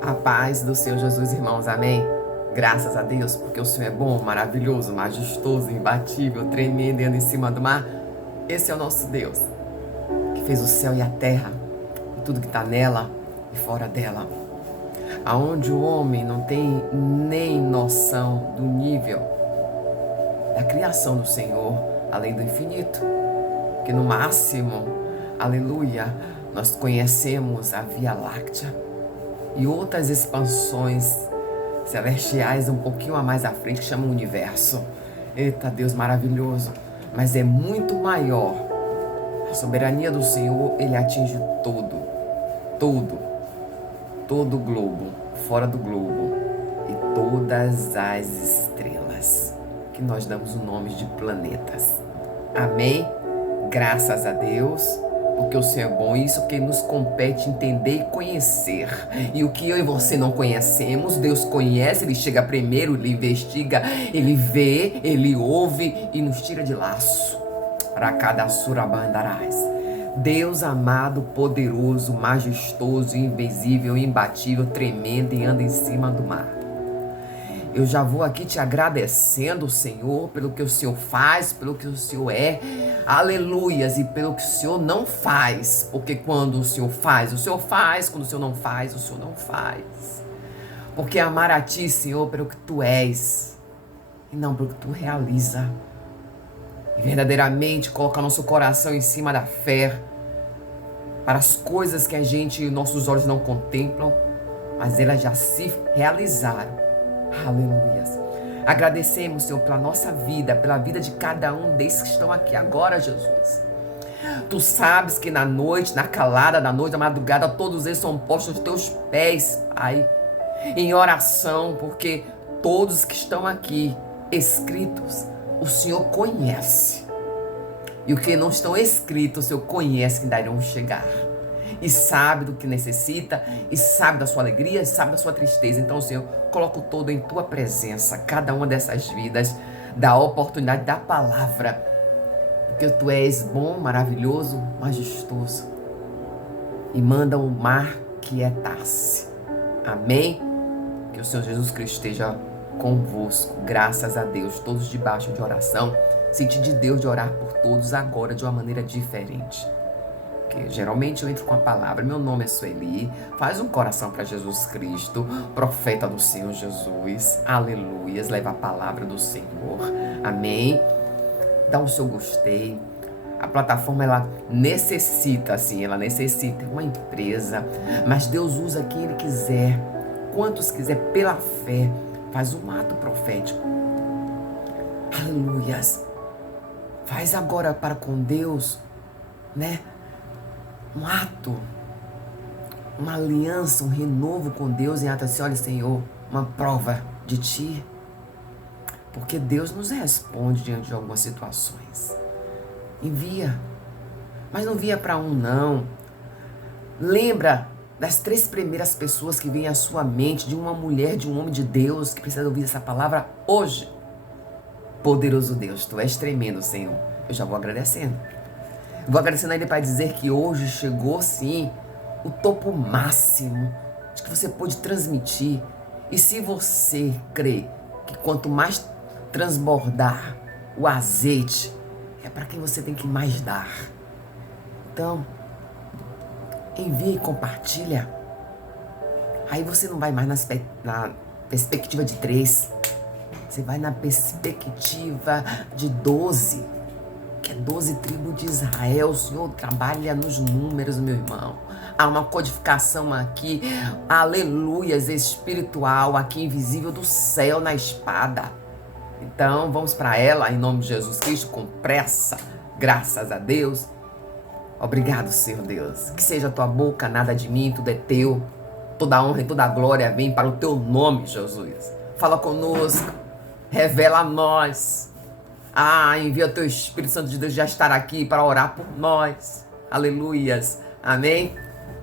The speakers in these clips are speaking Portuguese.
A paz do Senhor Jesus, irmãos, amém? Graças a Deus, porque o Senhor é bom, maravilhoso, majestoso, imbatível, tremendo, anda em cima do mar. Esse é o nosso Deus, que fez o céu e a terra, e tudo que está nela e fora dela. Aonde o homem não tem nem noção do nível da criação do Senhor, além do infinito. Que no máximo, aleluia, nós conhecemos a Via Láctea e outras expansões celestiais um pouquinho a mais à frente, que chamam o universo. Eita, Deus maravilhoso! Mas é muito maior. A soberania do Senhor, ele atinge todo o globo, fora do globo, e todas as estrelas, que nós damos o nome de planetas. Amém? Graças a Deus, porque o Senhor é bom, isso que nos compete entender e conhecer. E o que eu e você não conhecemos, Deus conhece, Ele chega primeiro, Ele investiga, Ele vê, Ele ouve e nos tira de laço. Rakadassurabandarás. Deus amado, poderoso, majestoso, invisível, imbatível, tremendo e anda em cima do mar. Eu já vou aqui te agradecendo, Senhor, pelo que o Senhor faz, pelo que o Senhor é, aleluias, e pelo que o Senhor não faz, porque quando o Senhor faz, quando o Senhor não faz, o Senhor não faz. Porque amar a Ti, Senhor, pelo que Tu és, e não pelo que Tu realiza. E verdadeiramente colocar nosso coração em cima da fé, para as coisas que a gente, nossos olhos não contemplam, mas elas já se realizaram. Aleluias. Agradecemos, Senhor, pela nossa vida, pela vida de cada um desses que estão aqui agora, Jesus. Tu sabes que na noite, na calada da noite, na madrugada, todos eles são postos aos teus pés, Pai, em oração, porque todos que estão aqui escritos, o Senhor conhece. E o que não estão escritos, o Senhor conhece que ainda irão chegar. E sabe do que necessita, e sabe da sua alegria, e sabe da sua tristeza. Então, Senhor, coloca o todo em Tua presença, cada uma dessas vidas, da oportunidade da palavra, porque Tu és bom, maravilhoso, majestoso, e manda o mar quietar-se. Amém? Que o Senhor Jesus Cristo esteja convosco, graças a Deus, todos debaixo de oração. Senti de Deus de orar por todos agora de uma maneira diferente. Porque geralmente eu entro com a palavra, meu nome é Sueli, faz um coração para Jesus Cristo, profeta do Senhor Jesus, aleluias, leva a palavra do Senhor, amém? Dá o seu gostei. A plataforma, ela necessita uma empresa, mas Deus usa quem Ele quiser, quantos quiser, pela fé, faz um ato profético, aleluias, faz agora para com Deus, né? Um ato, uma aliança, um renovo com Deus em ato assim, olha, Senhor, uma prova de Ti. Porque Deus nos responde diante de algumas situações. Envia. Mas não envia para um, não. Lembra das 3 primeiras pessoas que vêm à sua mente, de uma mulher, de um homem de Deus, que precisa ouvir essa palavra hoje. Poderoso Deus, Tu és tremendo, Senhor. Eu já vou agradecendo. Vou agradecendo a Ele para dizer que hoje chegou, sim, o topo máximo de que você pode transmitir. E se você crê que quanto mais transbordar o azeite, é para quem você tem que mais dar. Então, envia e compartilha. Aí você não vai mais na perspectiva de 3. Você vai na perspectiva de 12. Que é 12 tribos de Israel. O Senhor trabalha nos números, meu irmão. Há uma codificação aqui, aleluias, espiritual, aqui invisível do céu na espada. Então, vamos para ela, em nome de Jesus Cristo, com pressa, graças a Deus. Obrigado, Senhor Deus. Que seja a Tua boca, nada de mim, tudo é Teu. Toda a honra e toda a glória vem para o Teu nome, Jesus. Fala conosco, revela a nós. Envia o Teu Espírito Santo de Deus já estar aqui para orar por nós. Aleluias. Amém?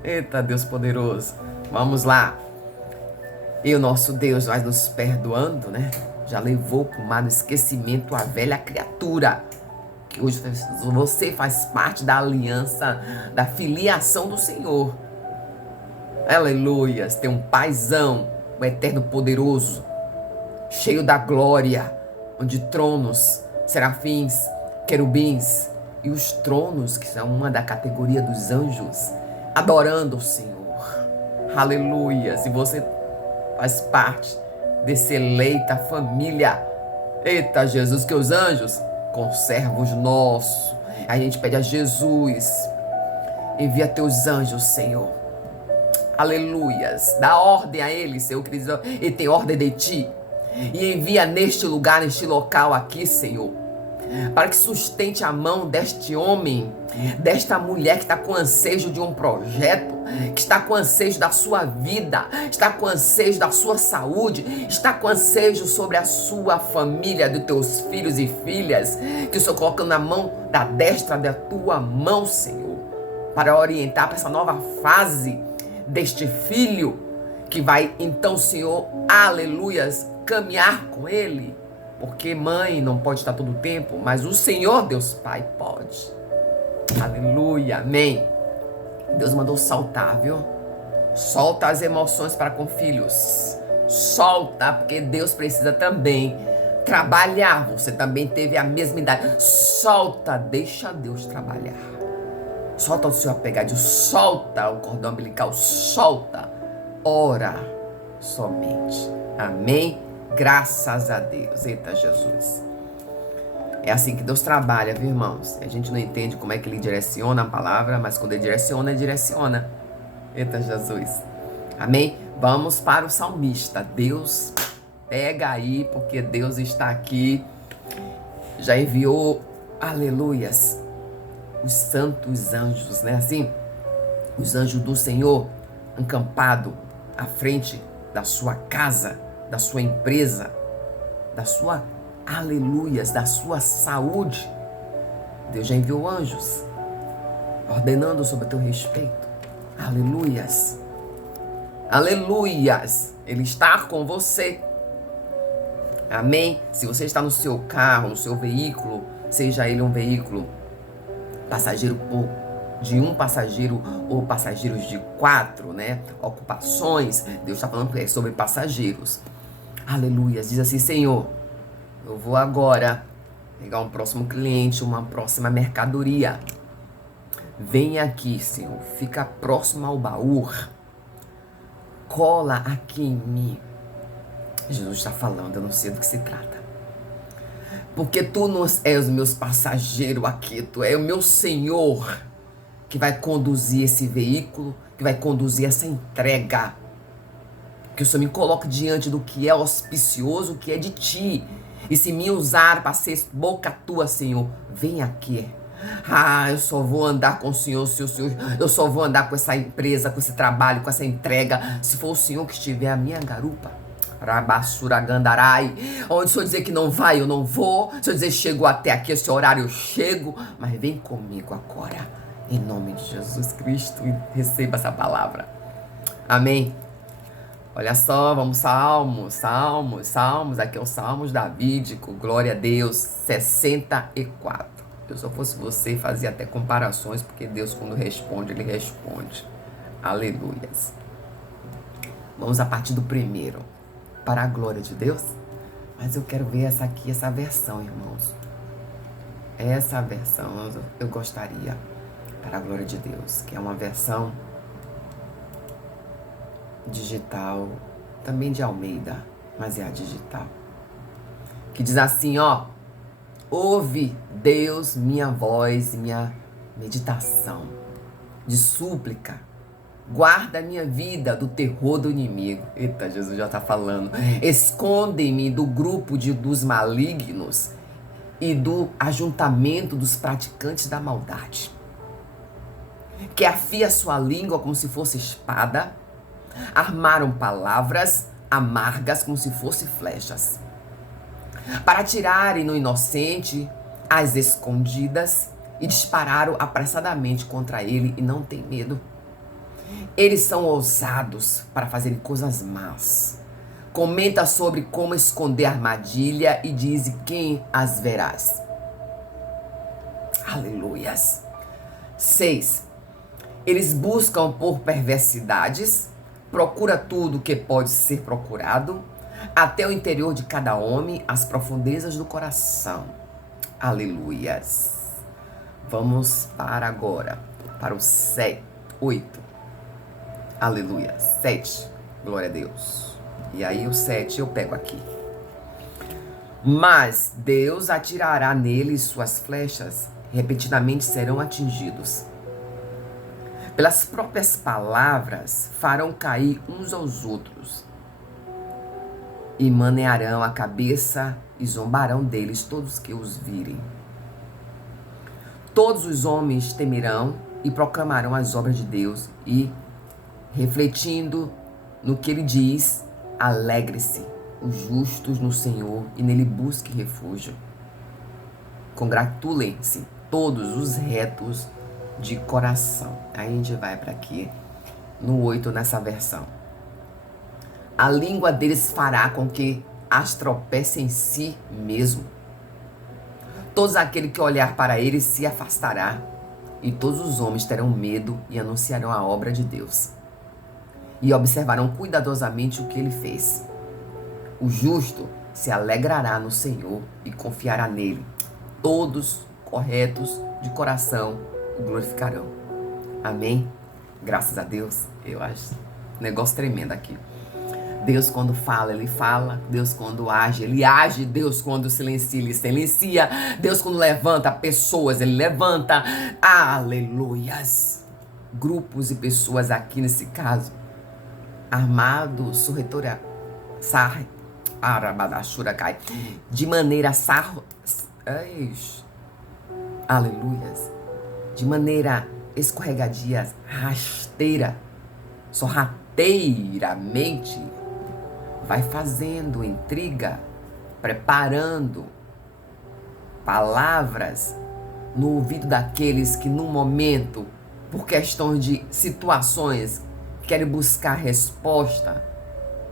Eita, Deus poderoso. Vamos lá. E o nosso Deus vai nos perdoando, né? Já levou para o mar do esquecimento a velha criatura. Que hoje você faz parte da aliança, da filiação do Senhor. Aleluias. Tem um paizão, o eterno poderoso, cheio da glória, onde tronos, serafins, querubins e os tronos, que são uma da categoria dos anjos, adorando o Senhor. Aleluias. E você faz parte dessa eleita família. Eita Jesus, que os anjos, conservos nossos. A gente pede a Jesus, envia teus anjos, Senhor. Aleluias. Dá ordem a eles, Senhor, que ele tem ordem de ti. E envia neste lugar, neste local aqui, Senhor, para que sustente a mão deste homem, desta mulher que está com ansejo de um projeto, que está com ansejo da sua vida, está com ansejo da sua saúde, está com ansejo sobre a sua família, dos teus filhos e filhas, que o Senhor coloca na mão da destra da tua mão, Senhor, para orientar para essa nova fase deste filho, que vai então, Senhor, aleluias, caminhar com ele. Porque mãe não pode estar todo o tempo, mas o Senhor, Deus Pai, pode. Aleluia, amém. Deus mandou soltar, viu? Solta as emoções para com filhos. Solta, porque Deus precisa também trabalhar. Você também teve a mesma idade. Solta, deixa Deus trabalhar. Solta o seu apegadinho, solta o cordão umbilical, solta. Ora somente. Amém? Graças a Deus. Eita Jesus. É assim que Deus trabalha, viu, irmãos? A gente não entende como é que Ele direciona a palavra, mas quando Ele direciona, Ele direciona. Eita Jesus. Amém? Vamos para o salmista. Deus, pega aí, porque Deus está aqui. Já enviou, aleluias, os santos anjos, né? Assim, os anjos do Senhor acampado à frente da sua casa, da sua empresa, da sua, aleluias, da sua saúde. Deus já enviou anjos ordenando sobre o teu respeito. Aleluias. Aleluias. Ele está com você. Amém? Se você está no seu carro, no seu veículo, seja ele um veículo passageiro de um passageiro ou passageiros de 4, né? Ocupações. Deus está falando sobre passageiros. Aleluia. Diz assim: Senhor, eu vou agora pegar um próximo cliente, uma próxima mercadoria. Vem aqui, Senhor. Fica próximo ao baú. Cola aqui em mim. Jesus está falando, eu não sei do que se trata. Porque tu não és os meus passageiros aqui, tu é o meu Senhor que vai conduzir esse veículo, que vai conduzir essa entrega. Que o Senhor me coloque diante do que é auspicioso, o que é de ti. E se me usar para ser boca tua, Senhor, vem aqui. Ah, eu só vou andar com o Senhor, eu só vou andar com essa empresa, com esse trabalho, com essa entrega, se for o Senhor que estiver a minha garupa. Rabassura Gandarai. Onde o Senhor dizer que não vai, eu não vou. Se eu dizer chego até aqui, esse horário eu chego. Mas vem comigo agora, em nome de Jesus Cristo, e receba essa palavra. Amém. Olha só, vamos salmos. Aqui é o Salmos davídico, glória a Deus, 64. Se eu só fosse você, fazia até comparações, porque Deus, quando responde, Ele responde. Aleluias. Vamos a partir do primeiro. Para a glória de Deus. Mas eu quero ver essa versão, irmãos. Essa versão eu gostaria. Para a glória de Deus. Que é uma versão digital. Também de Almeida. Mas é a digital. Que diz assim, ó. Ouve, Deus, minha voz e minha meditação de súplica. Guarda a minha vida do terror do inimigo. Eita, Jesus já está falando. Esconde-me do grupo dos malignos e do ajuntamento dos praticantes da maldade. Que afia sua língua como se fosse espada. Armaram palavras amargas como se fossem flechas. Para atirarem no inocente, às escondidas, e dispararam apressadamente contra ele e não tem medo. Eles são ousados para fazerem coisas más. Comenta sobre como esconder armadilha e diz quem as verás. Aleluias. 6. Eles buscam por perversidades procura tudo que pode ser procurado, até o interior de cada homem, as profundezas do coração. Aleluias. Vamos para agora, para o 8. Aleluia. 7. Glória a Deus. E aí o 7 eu pego aqui. Mas Deus atirará neles suas flechas, repetidamente serão atingidos. Pelas próprias palavras farão cair uns aos outros, e manearão a cabeça e zombarão deles todos que os virem. Todos os homens temerão e proclamarão as obras de Deus e, refletindo no que ele diz, alegre-se os justos no Senhor e nele busque refúgio. Congratulem-se todos os retos de coração. Aí a gente vai para aqui no 8 nessa versão. A língua deles fará com que as tropece em si mesmo. Todos aquele que olhar para ele se afastará, e todos os homens terão medo e anunciarão a obra de Deus. E observarão cuidadosamente o que ele fez. O justo se alegrará no Senhor e confiará nele. Todos corretos de coração o glorificarão. Amém? Graças a Deus. Eu acho negócio tremendo aqui. Deus quando fala, ele fala. Deus quando age, ele age. Deus quando silencia, ele silencia. Deus quando levanta pessoas, ele levanta. Aleluias. Grupos e pessoas aqui nesse caso. Armado, surretora, arabadachuracai. De maneira aleluias. De maneira escorregadia, rasteira, sorrateiramente, vai fazendo intriga, preparando palavras no ouvido daqueles que, num momento, por questões de situações, querem buscar resposta,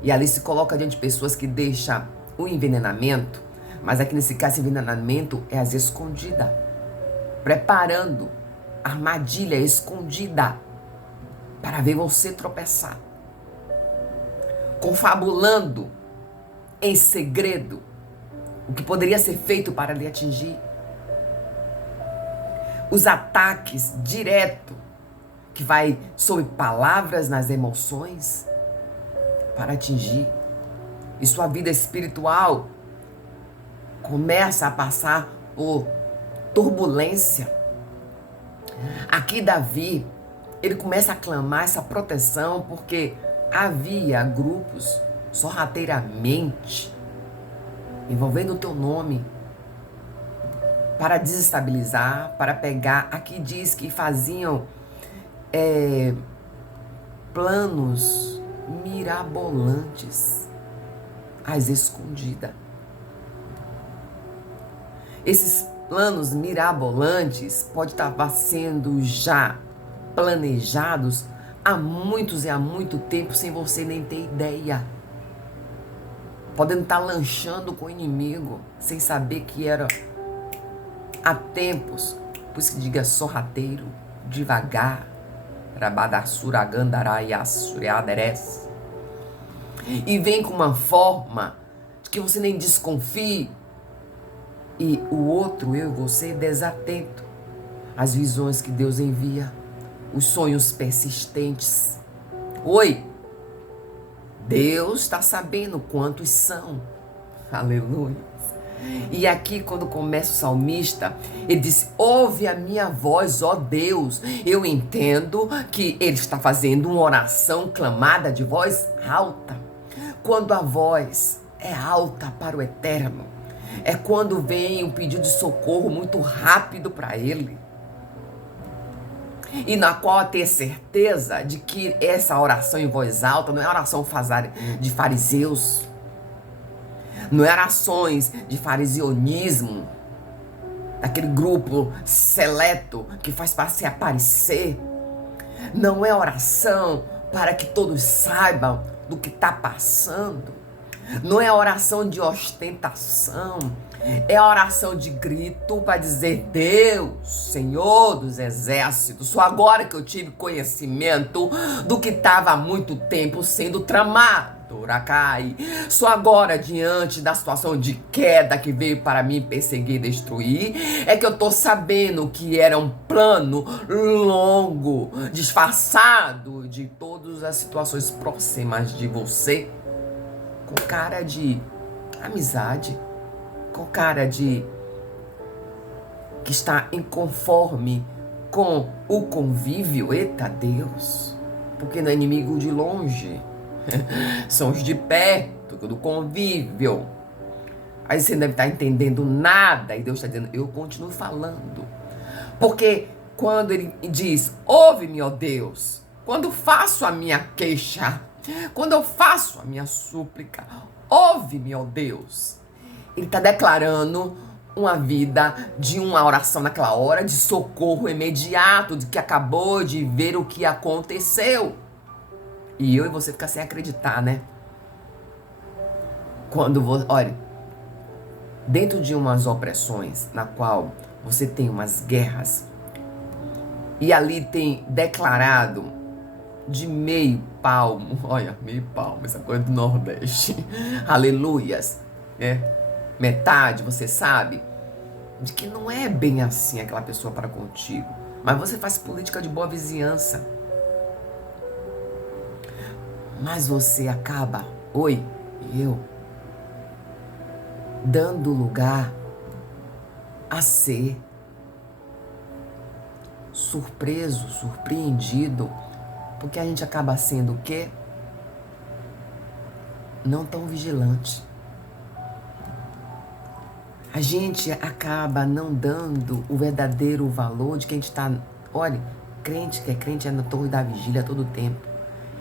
e ali se coloca diante de pessoas que deixam o envenenamento, mas aqui nesse caso, esse envenenamento é às escondidas, preparando armadilha escondida para ver você tropeçar, confabulando em segredo o que poderia ser feito para lhe atingir. Os ataques direto que vai sobre palavras nas emoções para atingir. E sua vida espiritual começa a passar por turbulência. Aqui Davi, ele começa a clamar essa proteção porque havia grupos sorrateiramente envolvendo o teu nome para desestabilizar, para pegar. Aqui diz que faziam planos mirabolantes às escondidas. Esses planos mirabolantes podem estar sendo já planejados há muitos e há muito tempo sem você nem ter ideia. Podendo estar lanchando com o inimigo sem saber que era há tempos. Por isso que diga sorrateiro, devagar. E vem com uma forma de que você nem desconfie. E o outro, eu e você, desatento às visões que Deus envia, os sonhos persistentes. Oi, Deus está sabendo quantos são. Aleluia. E aqui, quando começa o salmista, ele diz: ouve a minha voz, ó Deus. Eu entendo que ele está fazendo uma oração clamada de voz alta. Quando a voz é alta para o eterno, é quando vem um pedido de socorro muito rápido para ele. E na qual ter certeza de que essa oração em voz alta não é oração de fariseus. Não é orações de fariseonismo, daquele grupo seleto que faz para se aparecer. Não é oração para que todos saibam do que está passando. Não é oração de ostentação. É a oração de grito para dizer: Deus, Senhor dos exércitos, só agora que eu tive conhecimento do que estava há muito tempo sendo tramado, Uracai. Só agora, diante da situação de queda que veio para me perseguir e destruir, é que eu tô sabendo que era um plano longo, disfarçado de todas as situações próximas de você, com cara de amizade, com cara de que está inconforme com o convívio. Eita Deus, porque não é inimigo de longe, são os de perto, do convívio. Aí você não deve estar entendendo nada, e Deus está dizendo: eu continuo falando. Porque quando ele diz: ouve-me, ó Deus, quando faço a minha queixa, quando eu faço a minha súplica, ouve-me, ó Deus, ele está declarando uma vida de uma oração naquela hora, de socorro imediato, de que acabou de ver o que aconteceu. E eu e você fica sem acreditar, né? Olha, dentro de umas opressões na qual você tem umas guerras, e ali tem declarado de meio palmo, olha, meio palmo, essa coisa do Nordeste, aleluias, né? Metade, você sabe de que não é bem assim aquela pessoa para contigo, mas você faz política de boa vizinhança, mas você acaba, dando lugar a ser surpreso, surpreendido, porque a gente acaba sendo o quê? Não tão vigilante. A gente acaba não dando o verdadeiro valor de quem está, olha, crente que é crente é na torre da vigília todo o tempo,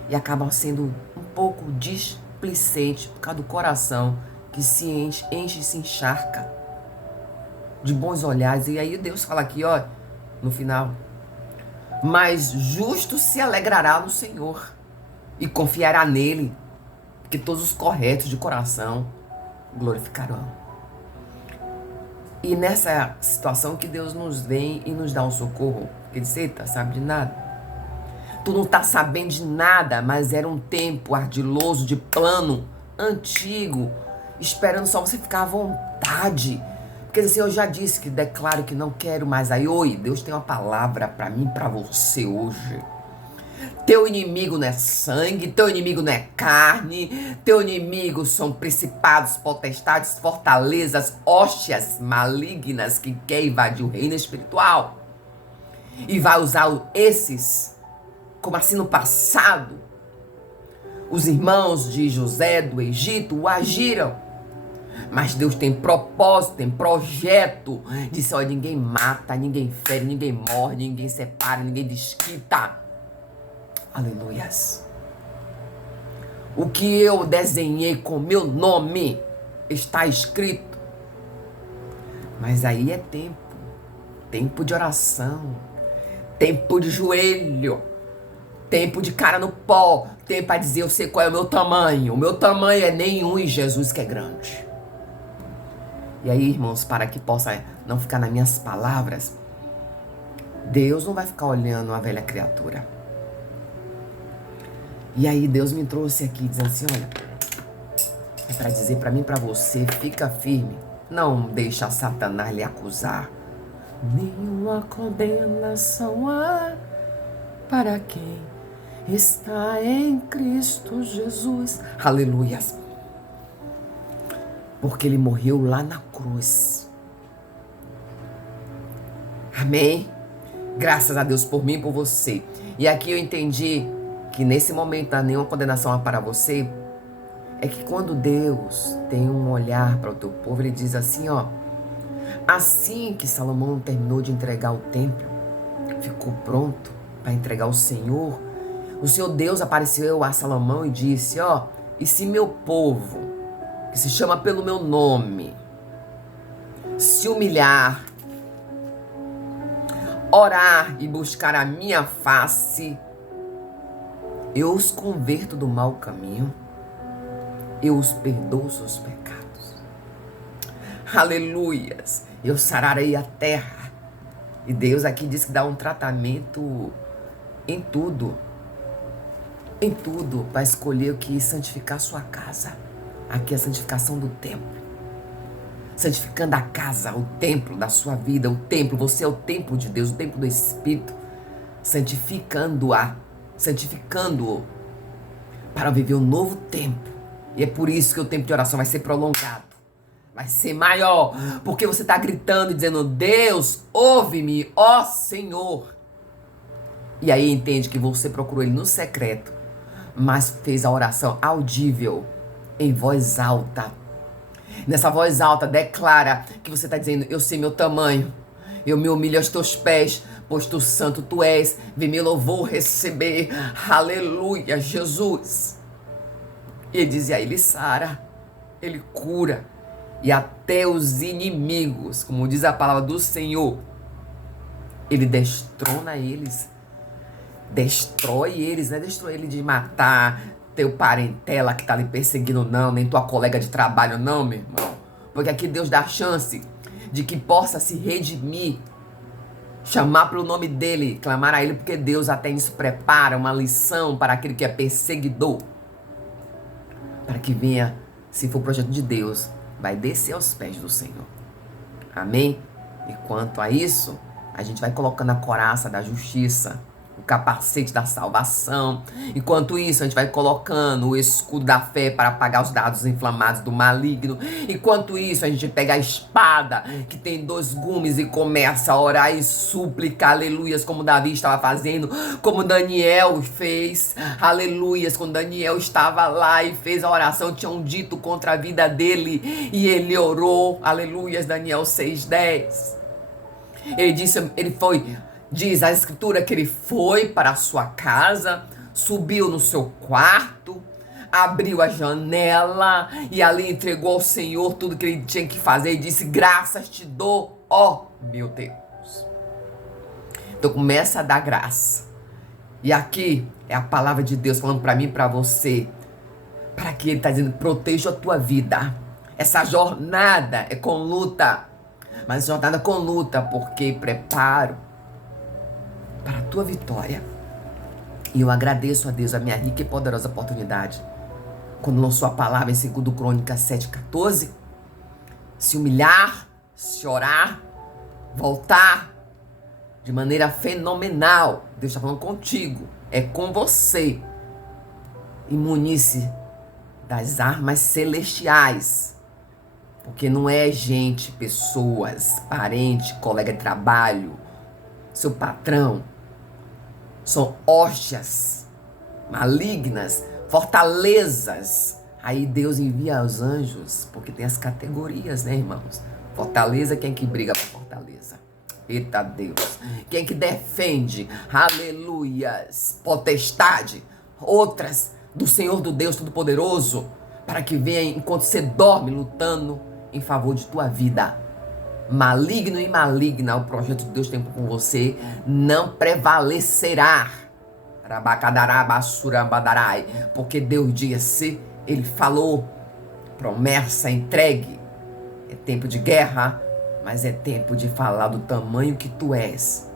e acaba sendo um pouco displicente por causa do coração que se enche e se encharca de bons olhares. E aí Deus fala aqui, ó, no final: mas justo se alegrará no Senhor e confiará nele, porque todos os corretos de coração glorificarão. E nessa situação que Deus nos vem e nos dá um socorro, porque ele diz: eita, sabe de nada? Tu não tá sabendo de nada, mas era um tempo ardiloso de plano antigo, esperando só você ficar à vontade. Porque assim, eu já disse que declaro que não quero mais. Aí, Deus tem uma palavra para mim, para você hoje. Teu inimigo não é sangue, teu inimigo não é carne, teu inimigo são principados, potestades, fortalezas, hóstias malignas que quer invadir o reino espiritual. E vai usar esses, como assim no passado, os irmãos de José do Egito o agiram. Mas Deus tem propósito, tem projeto. Disse: olha, ninguém mata, ninguém fere, ninguém morre, ninguém separa, ninguém desquita. Aleluias. O que eu desenhei com meu nome está escrito. Mas aí é tempo de oração, tempo de joelho, tempo de cara no pó, tempo para dizer: eu sei qual é o meu tamanho. O meu tamanho é nenhum e Jesus que é grande. E aí, irmãos, para que possa não ficar nas minhas palavras, Deus não vai ficar olhando a velha criatura. E aí Deus me trouxe aqui dizendo assim: olha, é para dizer para mim e para você: fica firme, não deixa Satanás lhe acusar. Nenhuma condenação há para quem está em Cristo Jesus. Aleluias. Porque ele morreu lá na cruz. Amém? Graças a Deus por mim e por você. E aqui eu entendi que nesse momento não há nenhuma condenação para você. É que quando Deus tem um olhar para o teu povo, ele diz assim, ó: assim que Salomão terminou de entregar o templo, ficou pronto para entregar o Senhor Deus apareceu a Salomão e disse: ó, e se meu povo, que se chama pelo meu nome, se humilhar, orar e buscar a minha face, eu os converto do mau caminho, eu os perdoo os seus pecados. Aleluias. Eu sararei a terra. E Deus aqui diz que dá um tratamento em tudo. Em tudo. Para escolher o que santificar a sua casa. Aqui é a santificação do templo. Santificando a casa, o templo da sua vida, o templo. Você é o templo de Deus, o templo do Espírito. Santificando-a. Santificando-o. Para viver um novo tempo. E é por isso que o tempo de oração vai ser prolongado. Vai ser maior. Porque você está gritando e dizendo: Deus, ouve-me, ó Senhor. E aí entende que você procurou Ele no secreto, mas fez a oração audível, em voz alta. Nessa voz alta, declara que você está dizendo: eu sei meu tamanho. Eu me humilho aos teus pés, pois tu santo tu és. Vem meu louvor receber. Aleluia, Jesus. E ele dizia: ele sara, ele cura. E até os inimigos, como diz a palavra do Senhor, ele destrona eles. Destrói eles, não é destrói ele de matar teu parentela que tá lhe perseguindo, não, nem tua colega de trabalho, não, meu irmão. Porque aqui Deus dá a chance de que possa se redimir, chamar pelo nome dele, clamar a ele, porque Deus até isso prepara uma lição para aquele que é perseguidor. Para que venha, se for o projeto de Deus, vai descer aos pés do Senhor. Amém? E quanto a isso, a gente vai colocando a couraça da justiça, o capacete da salvação. Enquanto isso, a gente vai colocando o escudo da fé para apagar os dardos inflamados do maligno. Enquanto isso, a gente pega a espada que tem 2 gumes e começa a orar e súplica, aleluias, como Davi estava fazendo, como Daniel fez, aleluias, quando Daniel estava lá e fez a oração, tinham dito contra a vida dele e ele orou, aleluias, Daniel 6:10. Ele disse, diz a escritura que ele foi para a sua casa, subiu no seu quarto, abriu a janela e ali entregou ao Senhor tudo que ele tinha que fazer e disse: graças te dou, ó meu Deus. Então começa a dar graça. E aqui é a palavra de Deus falando para mim e para você, para que ele está dizendo: proteja a tua vida. Essa jornada é com luta, mas jornada com luta, porque preparo para a tua vitória. E eu agradeço a Deus a minha rica e poderosa oportunidade, quando lançou a palavra em 2 Crônicas 7:14, se humilhar, se orar, voltar de maneira fenomenal. Deus está falando contigo, é com você. Imunice das armas celestiais, porque não é gente, pessoas, parente, colega de trabalho, seu patrão. São hóstias malignas, fortalezas. Aí Deus envia os anjos, porque tem as categorias, né, irmãos? Fortaleza, quem que briga pra fortaleza? Eita Deus. Quem que defende? Aleluias. Potestade. Outras do Senhor, do Deus Todo-Poderoso, para que venha enquanto você dorme, lutando em favor de tua vida. Maligno e maligna, o projeto de Deus tem com você não prevalecerá. Porque Deus disse, ele falou, promessa entregue. É tempo de guerra, mas é tempo de falar do tamanho que tu és.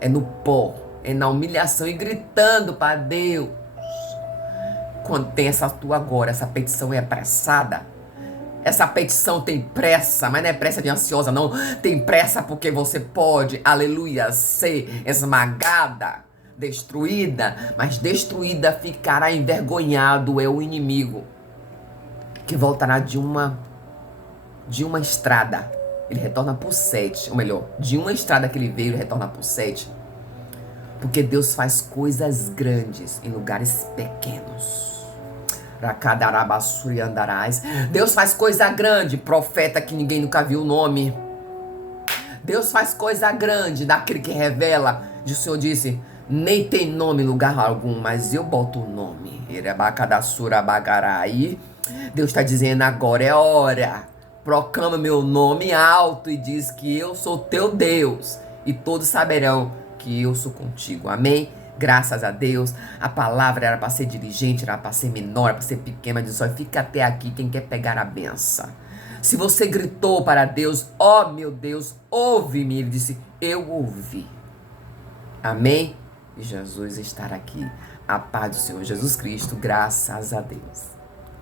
É no pó, é na humilhação e gritando para Deus. Quando tem essa tua agora, essa petição é apressada. Essa petição tem pressa, mas não é pressa de ansiosa, não. Tem pressa porque você pode, aleluia, ser esmagada, destruída. Mas destruída ficará envergonhado é o inimigo, que voltará de uma estrada. Ele retorna por 7, ou melhor, de uma estrada que ele veio, ele retorna por 7. Porque Deus faz coisas grandes em lugares pequenos. Deus faz coisa grande, profeta que ninguém nunca viu o nome. Deus faz coisa grande daquele que revela. O Senhor disse, nem tem nome em lugar algum, mas eu boto o nome. Deus está dizendo, agora é hora. Proclama meu nome alto e diz que eu sou teu Deus. E todos saberão que eu sou contigo. Amém? Graças a Deus, a palavra era para ser diligente, era para ser menor, era para ser pequena, mas diz só, fica até aqui quem quer pegar a benção. Se você gritou para Deus, ó meu Deus, ouve-me. Ele disse, eu ouvi. Amém? E Jesus estará aqui. A paz do Senhor Jesus Cristo, graças a Deus.